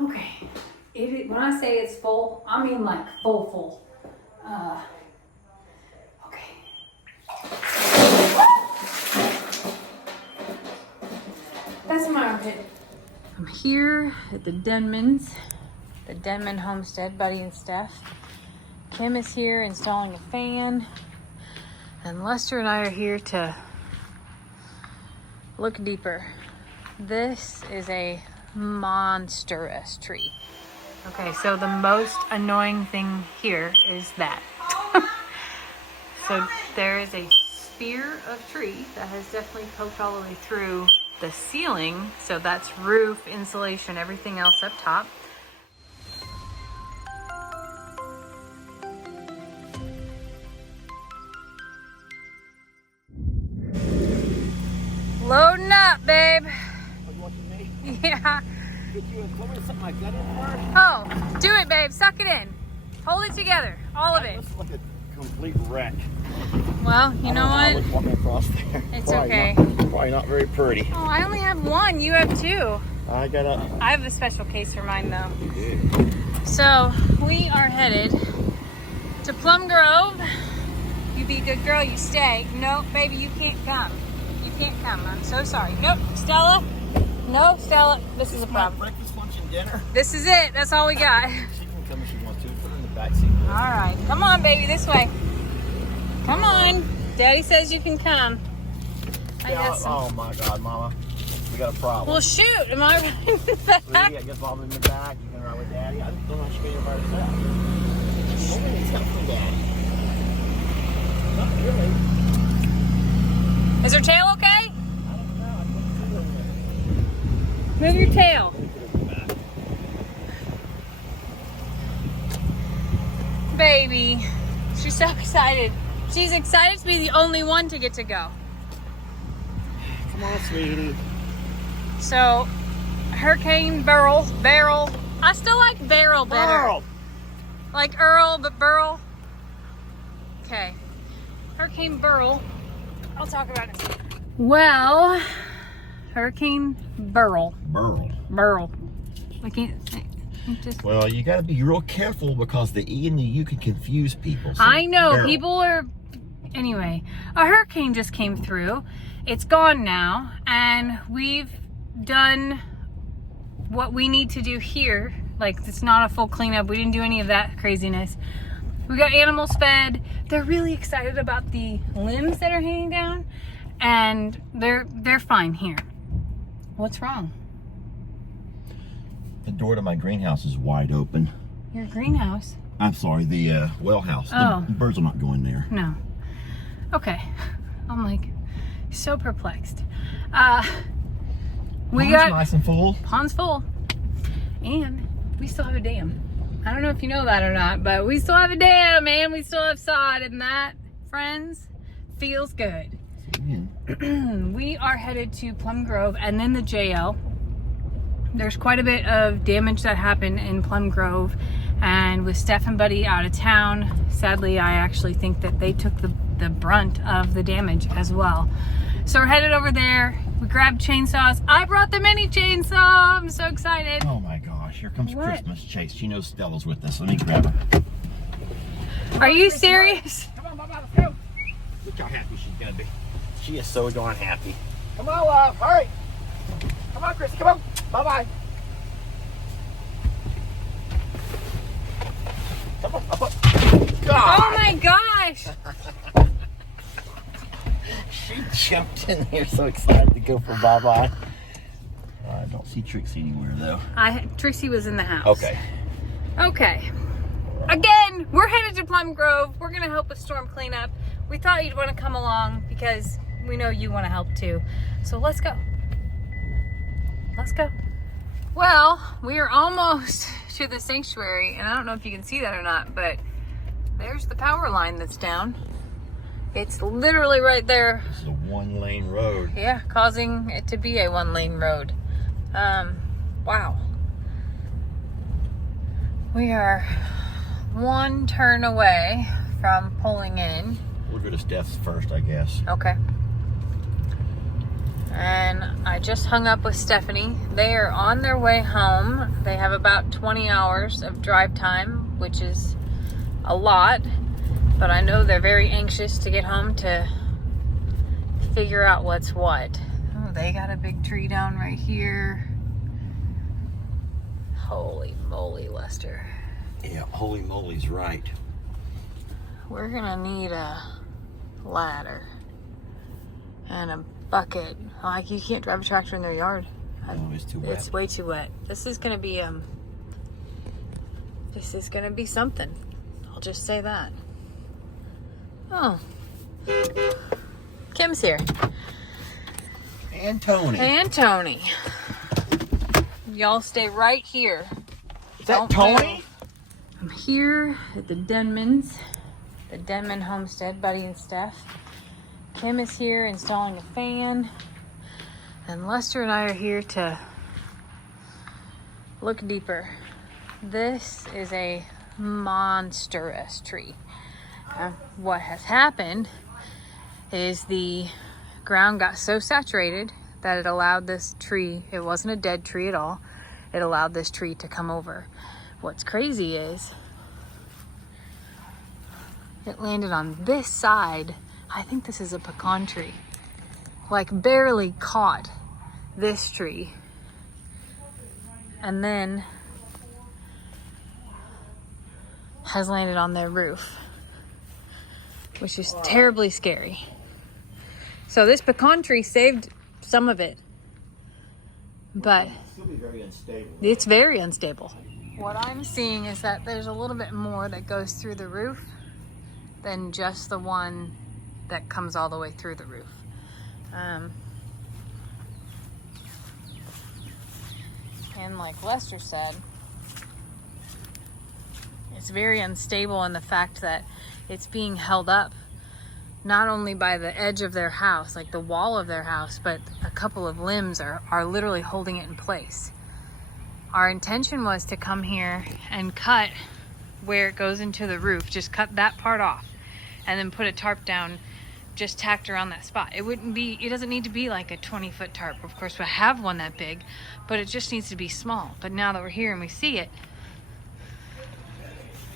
Okay. When I say it's full, I mean like full. Okay. That's my armpit. I'm here at the Denman homestead, Buddy and Steph. Kim is here installing a fan. And Lester and I are here to look deeper. This is a monstrous tree. Okay, so the most annoying thing here is that. So there is a spear of tree that has definitely poked all the way through the ceiling. So that's roof, insulation, everything else up top. Loading up, babe. You watching me? Yeah. Get you a cover something like that in first? Oh, do it, babe. Suck it in. Hold it together. All of it. Looks like a complete wreck. Well, you know I what? was walking across there. It's Probably okay. Probably not very pretty. Oh, I only have one. You have two. I have a special case for mine, though. You do. So, we are headed to Plum Grove. You be a good girl, you stay. No, baby, you can't come. You can't come. I'm so sorry. Nope, Stella. No, Stella. This is a problem. Breakfast, lunch, and dinner. This is it. That's all we got. She can come if she wants to. Put her in the back seat. All right. Come on, baby. This way. Come on. Daddy says you can come. Oh, my God, Mama. We got a problem. Well, shoot. Am I right in the back? I guess Mom in the back. You can ride with Daddy. I don't know how she's going to by herself. Mama needs help from Daddy. Not really. Is her tail okay? I don't know. I think Move your tail. Baby. She's so excited. She's excited to be the only one to get to go. Come on, sweetie. So, Hurricane Beryl. I still like Beryl better. Beryl. Like Earl, but Beryl. Okay. Hurricane Beryl. I'll talk about it. Well, Hurricane Beryl. Beryl. I can't just. Well, you got to be real careful because the E and the U can confuse people. So I know. Beryl. People are. Anyway, a hurricane just came through. It's gone now. And we've done what we need to do here. Like, it's not a full cleanup. We didn't do any of that craziness. We got animals fed. They're really excited about the limbs that are hanging down. And they're fine here. What's wrong? The door to my greenhouse is wide open. Your greenhouse? I'm sorry, the well house. Oh. The birds are not going there. No. Okay. I'm like so perplexed. We Pond's got nice and full. Pond's full. And we still have a dam. I don't know if you know that or not, but we still have a dam, and we still have sod, and that, friends, feels good. We are headed to Plum Grove and then the JL. There's quite a bit of damage that happened in Plum Grove, and with Steph and Buddy out of town, sadly, I actually think that they took the brunt of the damage as well. So we're headed over there. We grabbed chainsaws. I brought the mini chainsaw. I'm so excited. Oh my gosh, here comes What? Christmas Chase. She knows Stella's with us. Let me grab her. Are you serious? Come on, Baba, let's go. Look how happy she's gonna be. She is so darn happy. Come on, love. All right. Come on, Chrissy. Come on. Bye-bye. Come on. Up, up. God. Oh my gosh. She jumped in here so excited to go for bye-bye. I don't see Trixie anywhere, though. Trixie was in the house. Okay. Okay. Again, we're headed to Plum Grove. We're going to help with storm cleanup. We thought you'd want to come along because we know you want to help too. So let's go. Let's go. Well, we are almost to the sanctuary, and I don't know if you can see that or not, but there's the power line that's down. It's literally right there. This is a one-lane road. Yeah, causing it to be a one-lane road. Wow. We are one turn away from pulling in. We'll go to Steph's first, I guess. Okay. And I just hung up with Stephanie. They are on their way home. They have about 20 hours of drive time, which is a lot. But I know they're very anxious to get home to figure out what's what. Oh, they got a big tree down right here. Holy moly, Lester. Yeah, holy moly's right. We're gonna need a ladder and a bucket. Like, you can't drive a tractor in their yard. No, it's too wet. It's way too wet. This is gonna be something. I'll just say that. Oh, Kim's here. And Tony. And Tony. Y'all stay right here. Is that Don't Tony? move. I'm here at the Denmans, the Denman homestead, Buddy and Steph. Kim is here installing a fan. And Lester and I are here to look deeper. This is a monstrous tree. What has happened is the ground got so saturated that it allowed this tree, it wasn't a dead tree at all, it allowed this tree to come over. What's crazy is it landed on this side. I think this is a pecan tree. Like, barely caught this tree. And then has landed on their roof, which is terribly scary. So this pecan tree saved some of it, but It'll be very unstable. it's very unstable. What I'm seeing is that there's a little bit more that goes through the roof than just the one that comes all the way through the roof. And like Lester said, it's very unstable in the fact that it's being held up not only by the edge of their house, like the wall of their house, but a couple of limbs are literally holding it in place. Our intention was to come here and cut where it goes into the roof, just cut that part off, and then put a tarp down, just tacked around that spot. It doesn't need to be like a 20-foot tarp. Of course, we have one that big, but it just needs to be small. But now that we're here and we see it,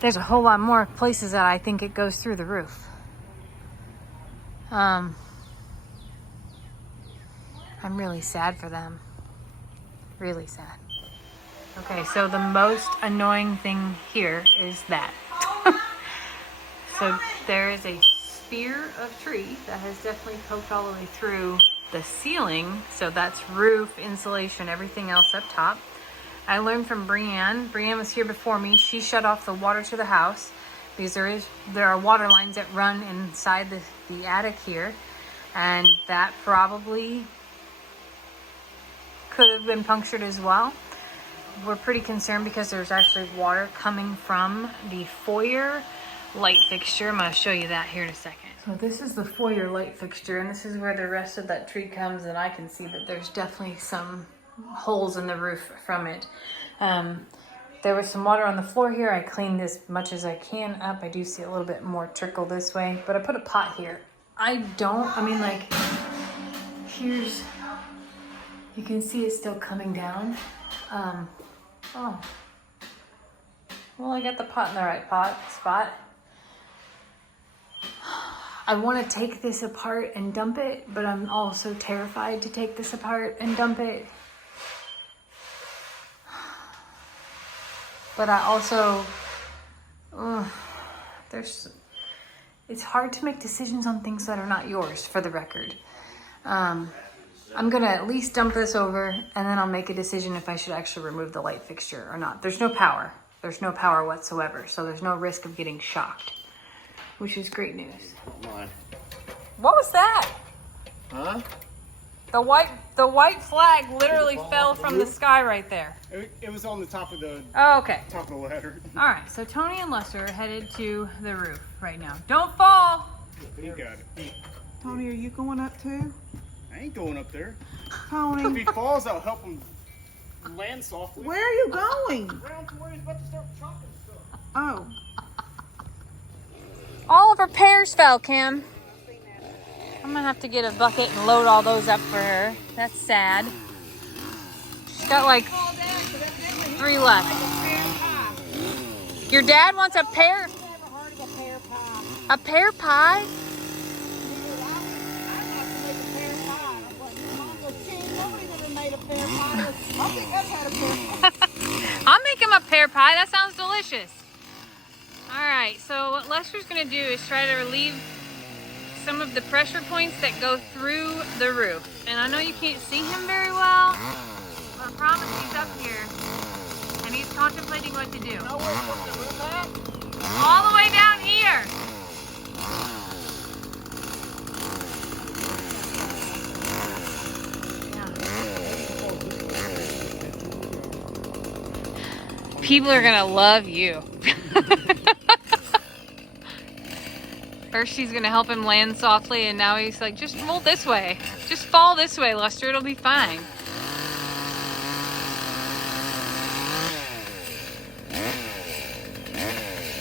there's a whole lot more places that I think it goes through the roof. I'm really sad for them. Really sad. Okay, so the most annoying thing here is that. So there is a spear of tree that has definitely poked all the way through the ceiling. So that's roof, insulation, everything else up top. I learned from Brianne. Brianne was here before me. She shut off the water to the house because there are water lines that run inside the attic here, and that probably could have been punctured as well. We're pretty concerned because there's actually water coming from the foyer light fixture. I'm going to show you that here in a second. So this is the foyer light fixture, and this is where the rest of that tree comes, and I can see that there's definitely some holes in the roof from it. There was some water on the floor here. I cleaned as much as I can up. I do see a little bit more trickle this way, but I put a pot here. Here's, you can see it's still coming down. Oh, well, I got the pot in the right spot. I want to take this apart and dump it, but I'm also terrified to take this apart and dump it. But I also, it's hard to make decisions on things that are not yours, for the record. I'm gonna at least dump this over, and then I'll make a decision if I should actually remove the light fixture or not. There's no power. There's no power whatsoever, so there's no risk of getting shocked, which is great news. What was that? Huh? The white flag literally fell from the sky right there. It was on the top of the Oh, okay. top of the ladder. All right, so Tony and Lester are headed to the roof right now. Don't fall. You got it. Tony, are you going up too? I ain't going up there. If Tony, he falls, I'll help him land softly. where are you going? Around to where he's about to start chopping stuff. Oh, All of our pears fell, Kim. I'm gonna have to get a bucket and load all those up for her. That's sad. She's got like 3 left. Your dad wants a pear? A pear pie? I'll make him a pear pie. That sounds delicious. All right, so what Lester's gonna do is try to relieve some of the pressure points that go through the roof. And I know you can't see him very well, but I promise he's up here and he's contemplating what to do. You know where you put the roof at? All the way down here. People are gonna love you. First she's gonna help him land softly, and now he's like, just roll this way. Just fall this way, Lester, it'll be fine.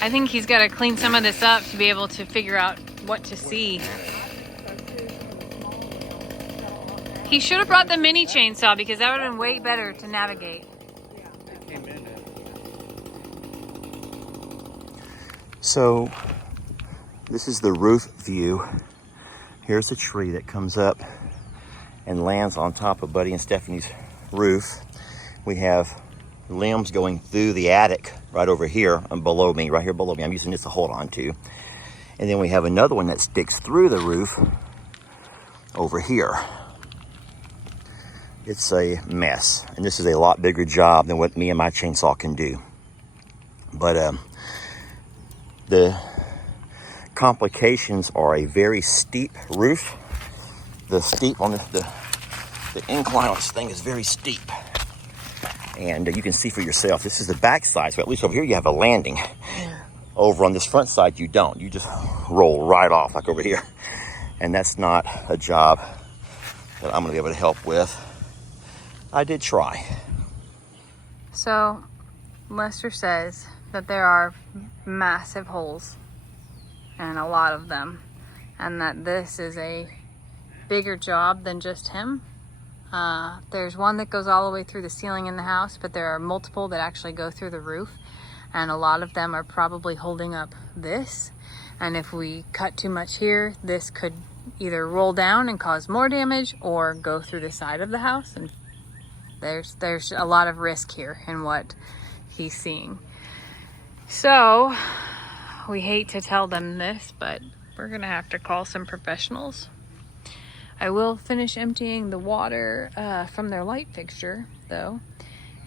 I think he's gotta clean some of this up to be able to figure out what to see. He should have brought the mini chainsaw because that would have been way better to navigate. So this is the roof view. Here's a tree that comes up and lands on top of Buddy and Stephanie's roof. We have limbs going through the attic right over here and below me, right here below me. I'm using this to hold on to. And then we have another one that sticks through the roof over here. It's a mess. And this is a lot bigger job than what me and my chainsaw can do. But the complications are a very steep roof. The incline on this thing is very steep. And you can see for yourself, this is the back side. So at least over here you have a landing. Over on this front side, you don't. You just roll right off like over here. And that's not a job that I'm gonna be able to help with. I did try. So Lester says that there are massive holes, and a lot of them, and that this is a bigger job than just him. There's one that goes all the way through the ceiling in the house, but there are multiple that actually go through the roof, and a lot of them are probably holding up this. And if we cut too much here, this could either roll down and cause more damage or go through the side of the house. And there's a lot of risk here in what he's seeing. So we hate to tell them this, but we're gonna have to call some professionals. I will finish emptying the water from their light fixture though.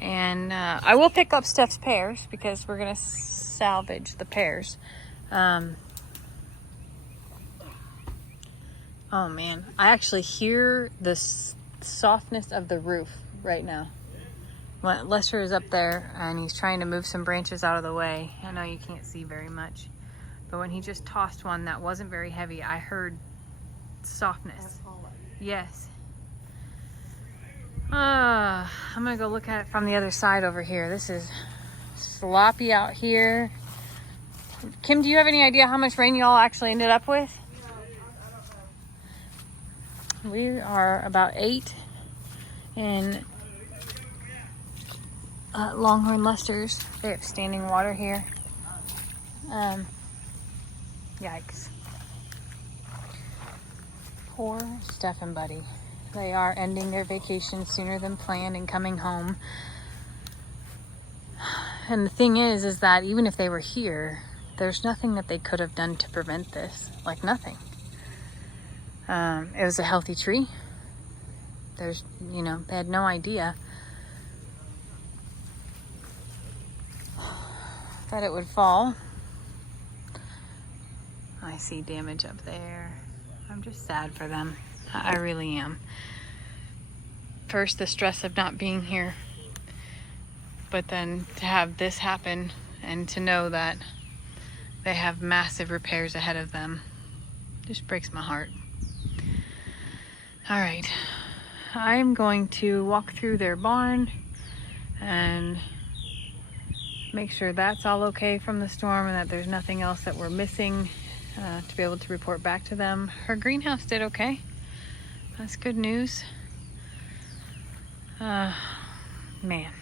And I will pick up Steph's pears because we're gonna salvage the pears. Oh man, I actually hear the softness of the roof right now. When Lester is up there and he's trying to move some branches out of the way. I know you can't see very much, but when he just tossed one that wasn't very heavy, I heard softness. Yes. I'm gonna go look at it from the other side over here. This is sloppy out here. Kim, do you have any idea how much rain y'all actually ended up with? We are about 8 in Longhorn Lester's. They have standing water here. Yikes. Poor Steph and Buddy. They are ending their vacation sooner than planned and coming home. And the thing is that even if they were here, there's nothing that they could have done to prevent this. Like nothing. It was a healthy tree. They had no idea that it would fall. I see damage up there. I'm just sad for them. I really am. First, the stress of not being here, but then to have this happen and to know that they have massive repairs ahead of them just breaks my heart. All right, I'm going to walk through their barn and make sure that's all okay from the storm and that there's nothing else that we're missing. to be able to report back to them. Her greenhouse did okay. That's good news. Man.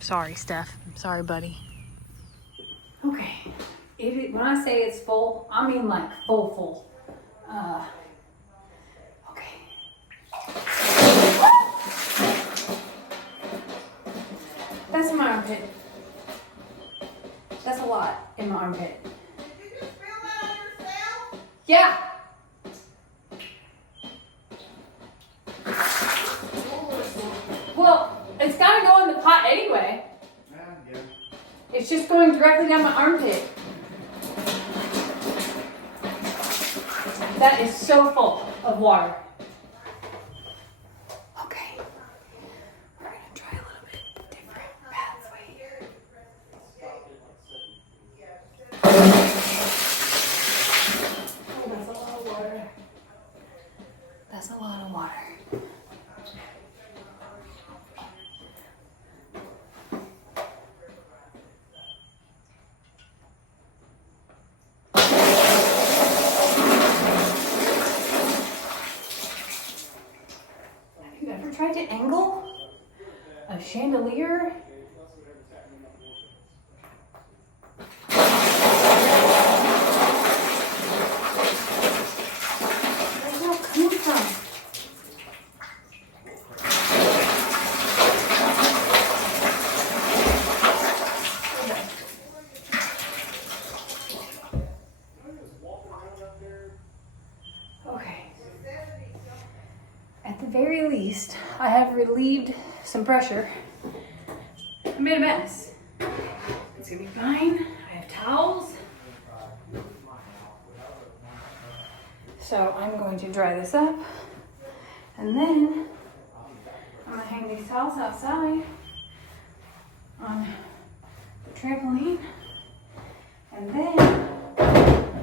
Sorry, Steph. I'm sorry, buddy. Okay. When I say it's full, I mean like full. Okay. That's in my armpit. That's a lot in my armpit. Did you just spill that on yourself? Yeah. Well, it's gotta go in the pot anyway. Yeah. It's just going directly down my armpit. That is so full of water. Okay. We're gonna try a little bit different pathway here. Oh, that's a lot of water. That's a lot of water. Tried to angle a chandelier. Where's it all coming from? Okay. At the very least, I have relieved some pressure. I made a mess. It's gonna be fine. I have towels. So I'm going to dry this up. And then I'm gonna hang these towels outside on the trampoline. And then,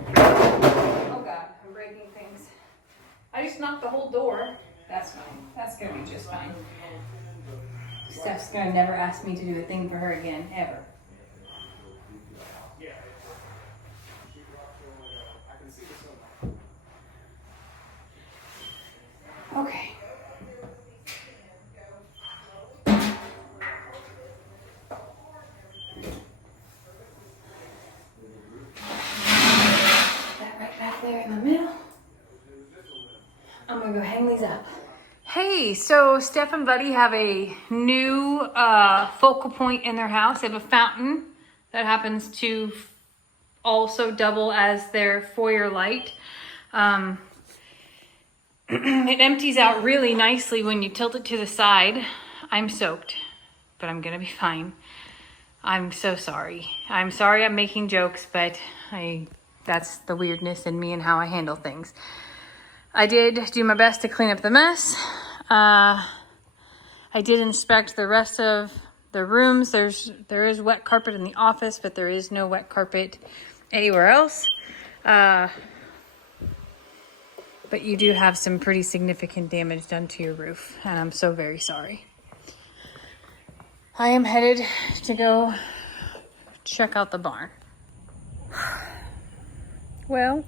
oh God, I'm breaking things. I just knocked the whole door. That's fine. That's gonna be just fine. Steph's gonna never ask me to do a thing for her again, ever. Okay. That right back there in the middle. I'm gonna go hang these up. Hey, so Steph and Buddy have a new focal point in their house. They have a fountain that happens to also double as their foyer light. It empties out really nicely when you tilt it to the side. I'm soaked, but I'm gonna be fine. I'm so sorry. I'm sorry I'm making jokes, but that's the weirdness in me and how I handle things. I did do my best to clean up the mess. I did inspect the rest of the rooms. There is wet carpet in the office, but there is no wet carpet anywhere else. But you do have some pretty significant damage done to your roof, and I'm so very sorry. I am headed to go check out the barn. Well,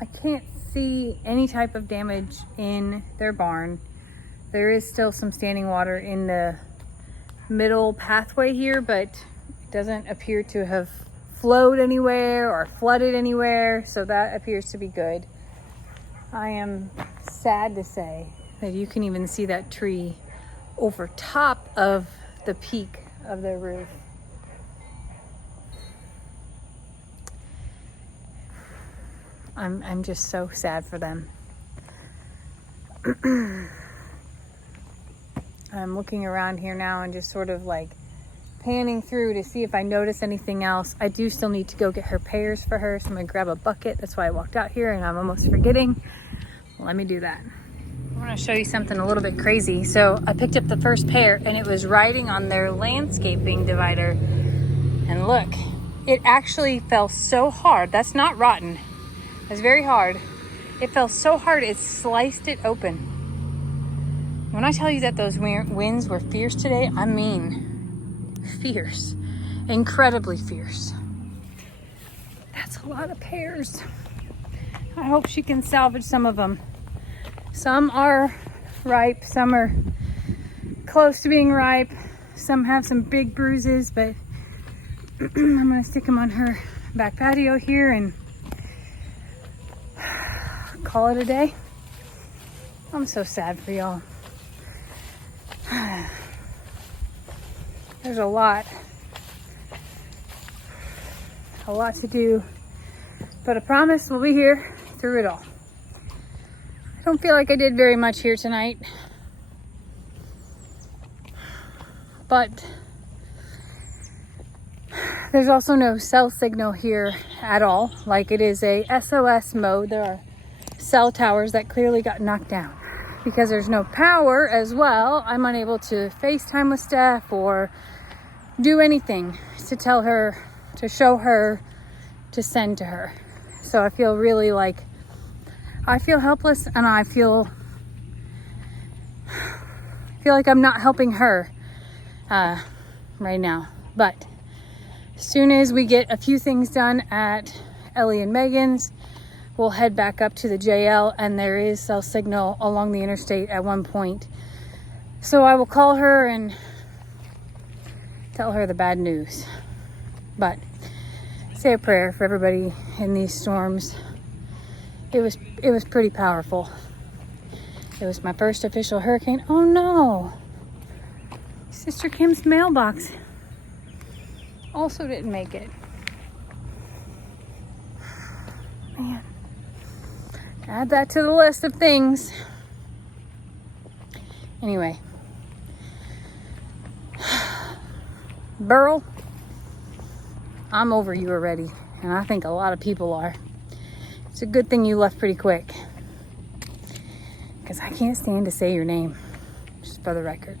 I can't see any type of damage in their barn. There is still some standing water in the middle pathway here, but it doesn't appear to have flowed anywhere or flooded anywhere, so that appears to be good. I am sad to say that you can even see that tree over top of the peak of their roof. I'm just so sad for them. I'm looking around here now and just sort of like panning through to see if I notice anything else. I do still need to go get her pears for her, so I'm gonna grab a bucket. That's why I walked out here and I'm almost forgetting. Let me do that. I want to show you something a little bit crazy. So I picked up the first pear and it was riding on their landscaping divider. And look, it actually fell so hard. That's not rotten. It's very hard. It fell so hard it sliced it open. When I tell you that those winds were fierce today, I mean fierce. Incredibly fierce. That's That's a lot of pears. I hope she can salvage some of them. Some are ripe, some are close to being ripe. Some have some big bruises, but I'm gonna stick them on her back patio here and call it a day. I'm so sad for y'all. There's a lot to do, but I promise we'll be here through it all. I don't feel like I did very much here tonight, but there's also no cell signal here at all. Like, it is a SOS mode. There are cell towers that clearly got knocked down. Because there's no power as well, I'm unable to FaceTime with Steph or do anything to tell her, to show her, to send to her. So I feel really like, I feel helpless, and I feel like I'm not helping her right now. But as soon as we get a few things done at Ellie and Megan's, we'll head back up to the JL, and there is cell signal along the interstate at one point. So I will call her and tell her the bad news. But say a prayer for everybody in these storms. It was pretty powerful. It was my first official hurricane. Oh no! Sister Kim's mailbox also didn't make it. Man. Add that to the list of things. Anyway. Beryl, I'm over you already. And I think a lot of people are. It's a good thing you left pretty quick. Because I can't stand to say your name. Just for the record.